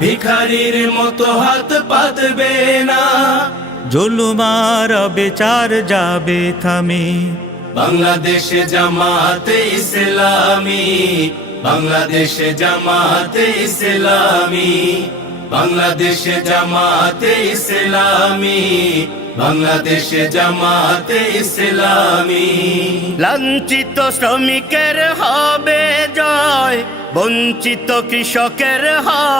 ভিখারির মতো হাত পাতবে না। জলুমার বেচার যাবে থামে। বাংলাদেশে জামাতে ইসলামী বাংলাদেশে জামাতে ইসলামী বাংলাদেশে জামাতে ইসলামী বাংলাদেশে জামাতে ইসলামী। লাঞ্ছিত শ্রমিকের হবে জয় বঞ্চিত কৃষকের হবে